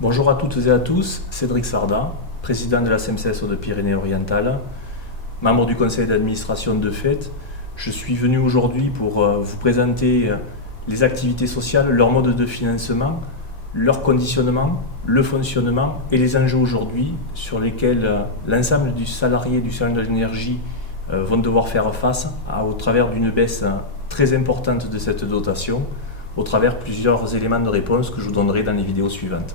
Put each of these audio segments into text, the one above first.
Bonjour à toutes et à tous, Cédric Sarda, président de la SEMCES de Pyrénées-Orientales, membre du conseil d'administration de FET. Je suis venu aujourd'hui pour vous présenter les activités sociales, leur mode de financement, leur conditionnement, le fonctionnement et les enjeux aujourd'hui sur lesquels l'ensemble du salarié du secteur de l'énergie vont devoir faire face au travers d'une baisse très importante de cette dotation, au travers plusieurs éléments de réponse que je vous donnerai dans les vidéos suivantes.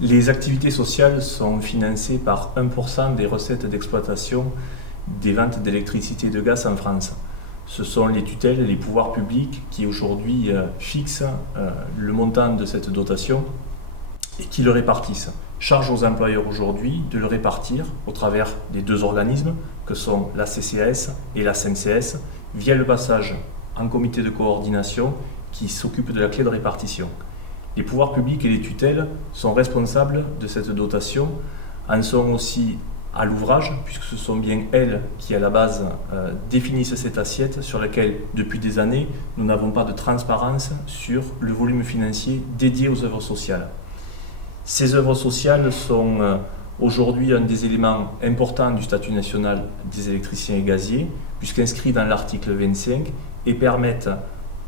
Les activités sociales sont financées par 1% des recettes d'exploitation des ventes d'électricité et de gaz en France. Ce sont les tutelles, les pouvoirs publics qui aujourd'hui fixent le montant de cette dotation et qui le répartissent. Charge aux employeurs aujourd'hui de le répartir au travers des deux organismes que sont la CCAS et la SEMCES via le passage en comité de coordination qui s'occupe de la clé de répartition. Les pouvoirs publics et les tutelles sont responsables de cette dotation, en sont aussi à l'ouvrage, puisque ce sont bien elles qui, à la base, définissent cette assiette sur laquelle, depuis des années, nous n'avons pas de transparence sur le volume financier dédié aux œuvres sociales. Ces œuvres sociales sont aujourd'hui un des éléments importants du statut national des électriciens et gaziers, puisqu'inscrits dans l'article 25, et permettent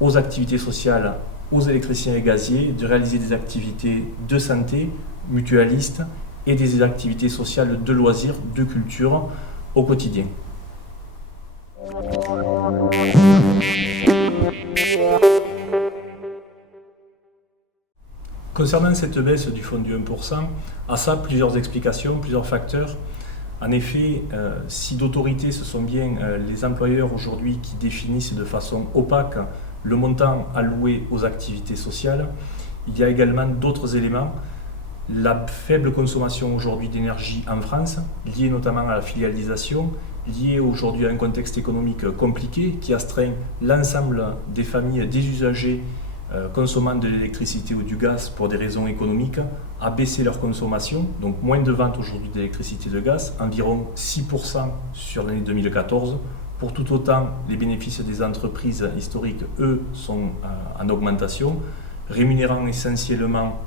aux activités sociales, aux électriciens et gaziers, de réaliser des activités de santé, mutualistes, et des activités sociales de loisirs, de culture au quotidien. Concernant cette baisse du fonds du 1%, à ça plusieurs explications, plusieurs facteurs. En effet, si d'autorité ce sont bien les employeurs aujourd'hui qui définissent de façon opaque le montant alloué aux activités sociales, il y a également d'autres éléments. La faible consommation aujourd'hui d'énergie en France, liée notamment à la filialisation, liée aujourd'hui à un contexte économique compliqué qui astreint l'ensemble des familles, des usagers consommant de l'électricité ou du gaz pour des raisons économiques, à baisser leur consommation, donc moins de ventes aujourd'hui d'électricité et de gaz, environ 6% sur l'année 2014. Pour tout autant, les bénéfices des entreprises historiques, eux, sont en augmentation, rémunérant essentiellement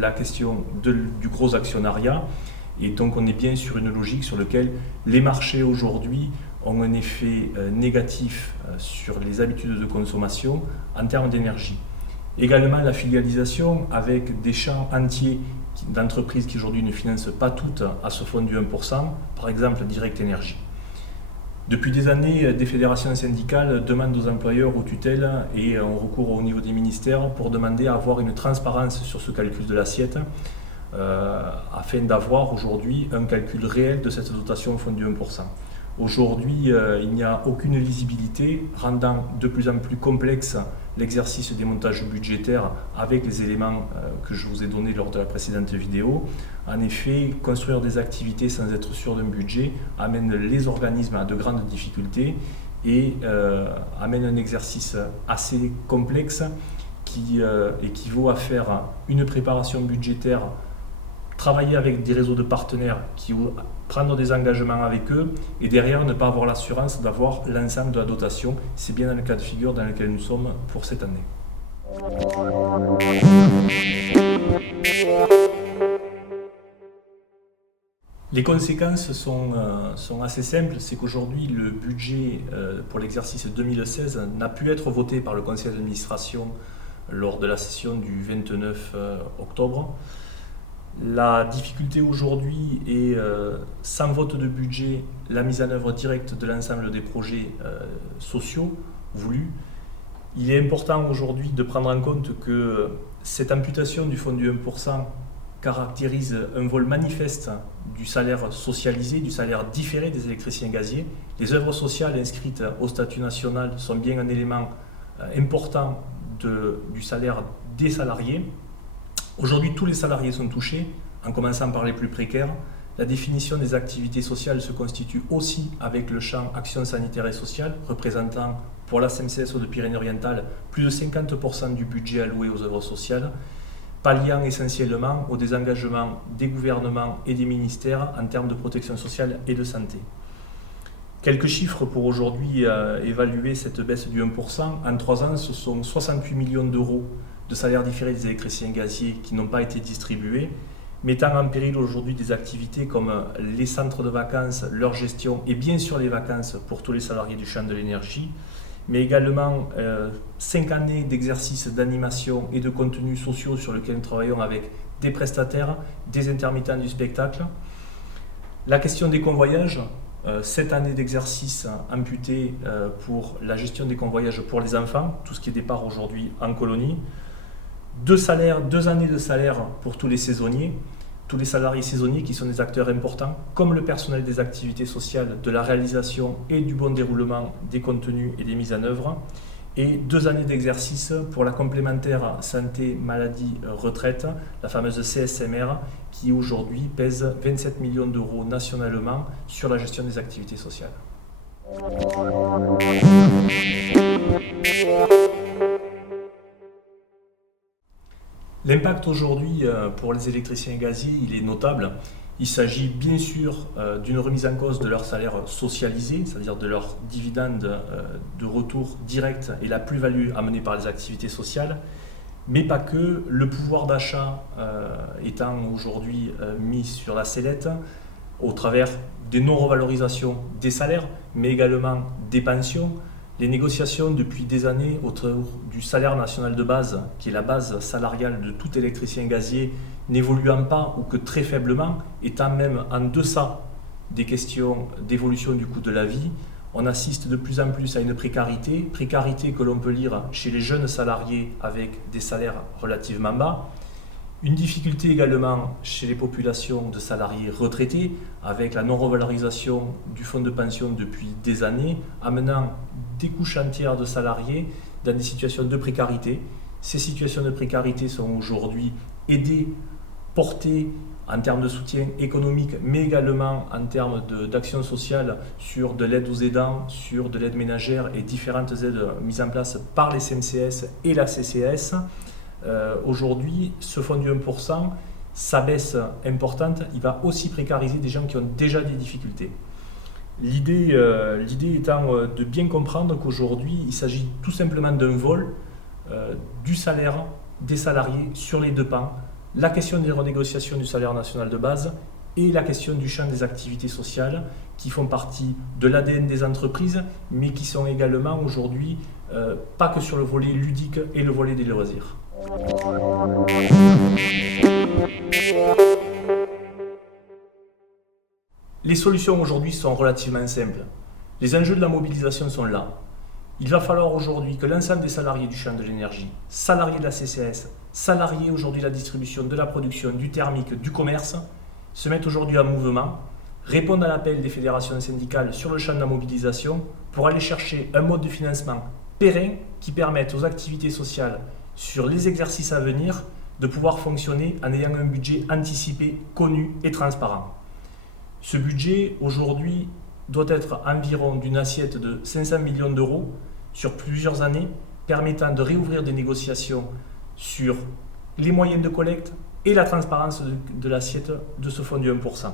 la question du gros actionnariat, et donc on est bien sur une logique sur laquelle les marchés aujourd'hui ont un effet négatif sur les habitudes de consommation en termes d'énergie. Également la filialisation avec des champs entiers d'entreprises qui aujourd'hui ne financent pas toutes à ce fonds du 1%, par exemple Direct Énergie. Depuis des années, des fédérations syndicales demandent aux employeurs, aux tutelles et ont recours au niveau des ministères pour demander à avoir une transparence sur ce calcul de l'assiette afin d'avoir aujourd'hui un calcul réel de cette dotation au fonds du 1%. Aujourd'hui, il n'y a aucune lisibilité, rendant de plus en plus complexe l'exercice des montages budgétaires avec les éléments que je vous ai donnés lors de la précédente vidéo. En effet, construire des activités sans être sûr d'un budget amène les organismes à de grandes difficultés et amène un exercice assez complexe qui équivaut à faire une préparation budgétaire, travailler avec des réseaux de partenaires qui prendre des engagements avec eux et derrière ne pas avoir l'assurance d'avoir l'ensemble de la dotation. C'est bien dans le cas de figure dans lequel nous sommes pour cette année. Les conséquences sont assez simples, c'est qu'aujourd'hui le budget pour l'exercice 2016 n'a pu être voté par le conseil d'administration lors de la session du 29 octobre. La difficulté aujourd'hui est, sans vote de budget, la mise en œuvre directe de l'ensemble des projets sociaux voulus. Il est important aujourd'hui de prendre en compte que cette amputation du fonds du 1% caractérise un vol manifeste du salaire socialisé, du salaire différé des électriciens gaziers. Les œuvres sociales inscrites au statut national sont bien un élément important du salaire des salariés. Aujourd'hui, tous les salariés sont touchés, en commençant par les plus précaires. La définition des activités sociales se constitue aussi avec le champ action sanitaire et sociale, représentant pour la SEMCES de Pyrénées-Orientales plus de 50% du budget alloué aux œuvres sociales. palliant essentiellement au désengagement des gouvernements et des ministères en termes de protection sociale et de santé. Quelques chiffres pour aujourd'hui évaluer cette baisse du 1%. En 3 ans, ce sont 68 millions d'euros de salaires différés des électriciens gaziers qui n'ont pas été distribués, mettant en péril aujourd'hui des activités comme les centres de vacances, leur gestion et bien sûr les vacances pour tous les salariés du champ de l'énergie, mais également 5 années d'exercice d'animation et de contenus sociaux sur lesquels nous travaillons avec des prestataires, des intermittents du spectacle. La question des convoyages, 7 années d'exercice amputé pour la gestion des convoyages pour les enfants, tout ce qui est départ aujourd'hui en colonie. 2 années de salaire pour tous les saisonniers, tous les salariés saisonniers qui sont des acteurs importants, comme le personnel des activités sociales, de la réalisation et du bon déroulement des contenus et des mises en œuvre. Et 2 années d'exercice pour la complémentaire santé, maladie, retraite, la fameuse CSMR, qui aujourd'hui pèse 27 millions d'euros nationalement sur la gestion des activités sociales. L'impact aujourd'hui pour les électriciens gaziers, il est notable. Il s'agit bien sûr d'une remise en cause de leur salaire socialisé, c'est-à-dire de leur dividende de retour direct et la plus-value amenée par les activités sociales, mais pas que. Le pouvoir d'achat étant aujourd'hui mis sur la sellette au travers des non-revalorisations des salaires, mais également des pensions. Les négociations depuis des années autour du salaire national de base, qui est la base salariale de tout électricien gazier, n'évoluant pas ou que très faiblement, étant même en deçà des questions d'évolution du coût de la vie, on assiste de plus en plus à une précarité que l'on peut lire chez les jeunes salariés avec des salaires relativement bas. Une difficulté également chez les populations de salariés retraités, avec la non-revalorisation du fonds de pension depuis des années, amenant des couches entières de salariés dans des situations de précarité. Ces situations de précarité sont aujourd'hui aidées, portées en termes de soutien économique, mais également en termes d'action sociale sur de l'aide aux aidants, sur de l'aide ménagère et différentes aides mises en place par les CNCS et la CCAS. Aujourd'hui, ce fonds du 1%, sa baisse importante, il va aussi précariser des gens qui ont déjà des difficultés. L'idée étant de bien comprendre qu'aujourd'hui, il s'agit tout simplement d'un vol du salaire des salariés sur les 2 pans, la question des renégociations du salaire national de base et la question du champ des activités sociales qui font partie de l'ADN des entreprises, mais qui sont également aujourd'hui pas que sur le volet ludique et le volet des loisirs. Les solutions aujourd'hui sont relativement simples. Les enjeux de la mobilisation sont là. Il va falloir aujourd'hui que l'ensemble des salariés du champ de l'énergie, salariés de la CCS, salariés aujourd'hui de la distribution, de la production, du thermique, du commerce, se mettent aujourd'hui en mouvement, répondent à l'appel des fédérations syndicales sur le champ de la mobilisation pour aller chercher un mode de financement pérenne qui permette aux activités sociales sur les exercices à venir de pouvoir fonctionner en ayant un budget anticipé, connu et transparent. Ce budget, aujourd'hui, doit être environ d'une assiette de 500 millions d'euros sur plusieurs années, permettant de réouvrir des négociations sur les moyens de collecte et la transparence de l'assiette de ce fonds du 1%.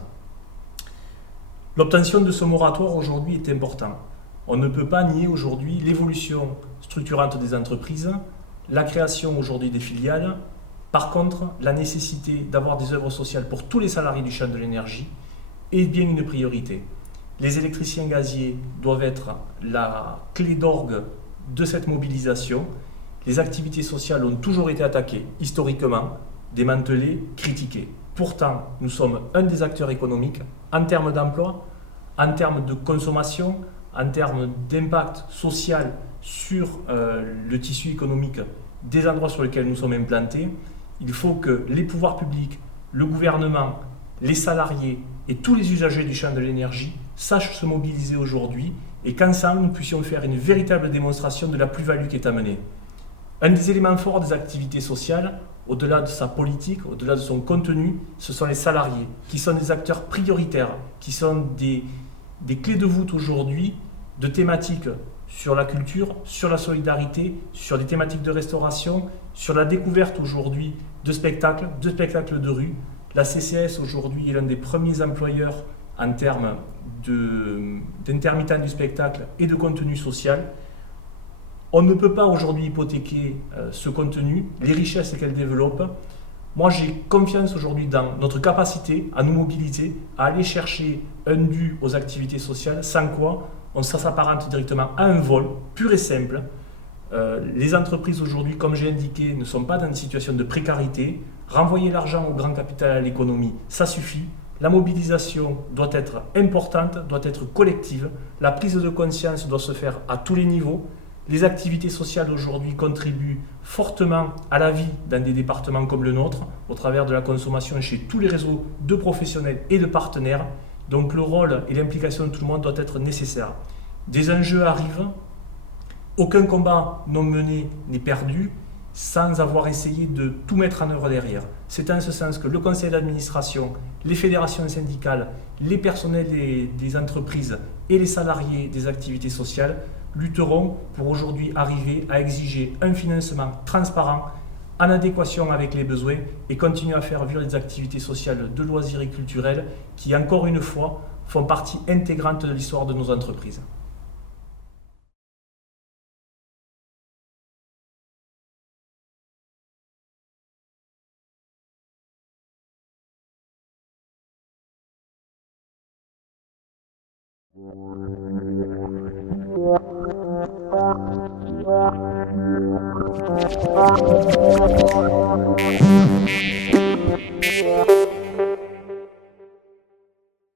L'obtention de ce moratoire aujourd'hui est important. On ne peut pas nier aujourd'hui l'évolution structurante des entreprises, la création aujourd'hui des filiales. Par contre, la nécessité d'avoir des œuvres sociales pour tous les salariés du champ de l'énergie est bien une priorité. Les électriciens gaziers doivent être la clé d'orgue de cette mobilisation. Les activités sociales ont toujours été attaquées, historiquement, démantelées, critiquées. Pourtant, nous sommes un des acteurs économiques en termes d'emploi, en termes de consommation, en termes d'impact social sur le tissu économique des endroits sur lesquels nous sommes implantés. Il faut que les pouvoirs publics, le gouvernement, les salariés et tous les usagers du champ de l'énergie sachent se mobiliser aujourd'hui et qu'ensemble nous puissions faire une véritable démonstration de la plus-value qui est amenée. Un des éléments forts des activités sociales, au-delà de sa politique, au-delà de son contenu, ce sont les salariés, qui sont des acteurs prioritaires, qui sont des clés de voûte aujourd'hui de thématiques sur la culture, sur la solidarité, sur les thématiques de restauration, sur la découverte aujourd'hui de spectacles de rue. La CCAS aujourd'hui est l'un des premiers employeurs en termes d'intermittents du spectacle et de contenu social. On ne peut pas aujourd'hui hypothéquer ce contenu, les richesses qu'elle développe. Moi, j'ai confiance aujourd'hui dans notre capacité à nous mobiliser, à aller chercher un dû aux activités sociales, sans quoi ça s'apparente directement à un vol pur et simple. Les entreprises aujourd'hui, comme j'ai indiqué, ne sont pas dans une situation de précarité. Renvoyer l'argent au grand capital, à l'économie, ça suffit. La mobilisation doit être importante, doit être collective. La prise de conscience doit se faire à tous les niveaux. Les activités sociales aujourd'hui contribuent fortement à la vie dans des départements comme le nôtre, au travers de la consommation chez tous les réseaux de professionnels et de partenaires. Donc le rôle et l'implication de tout le monde doivent être nécessaires. Des enjeux arrivent, aucun combat non mené n'est perdu sans avoir essayé de tout mettre en œuvre derrière. C'est en ce sens que le conseil d'administration, les fédérations syndicales, les personnels des entreprises et les salariés des activités sociales lutteront pour aujourd'hui arriver à exiger un financement transparent, en adéquation avec les besoins et continuer à faire vivre les activités sociales de loisirs et culturels qui, encore une fois, font partie intégrante de l'histoire de nos entreprises.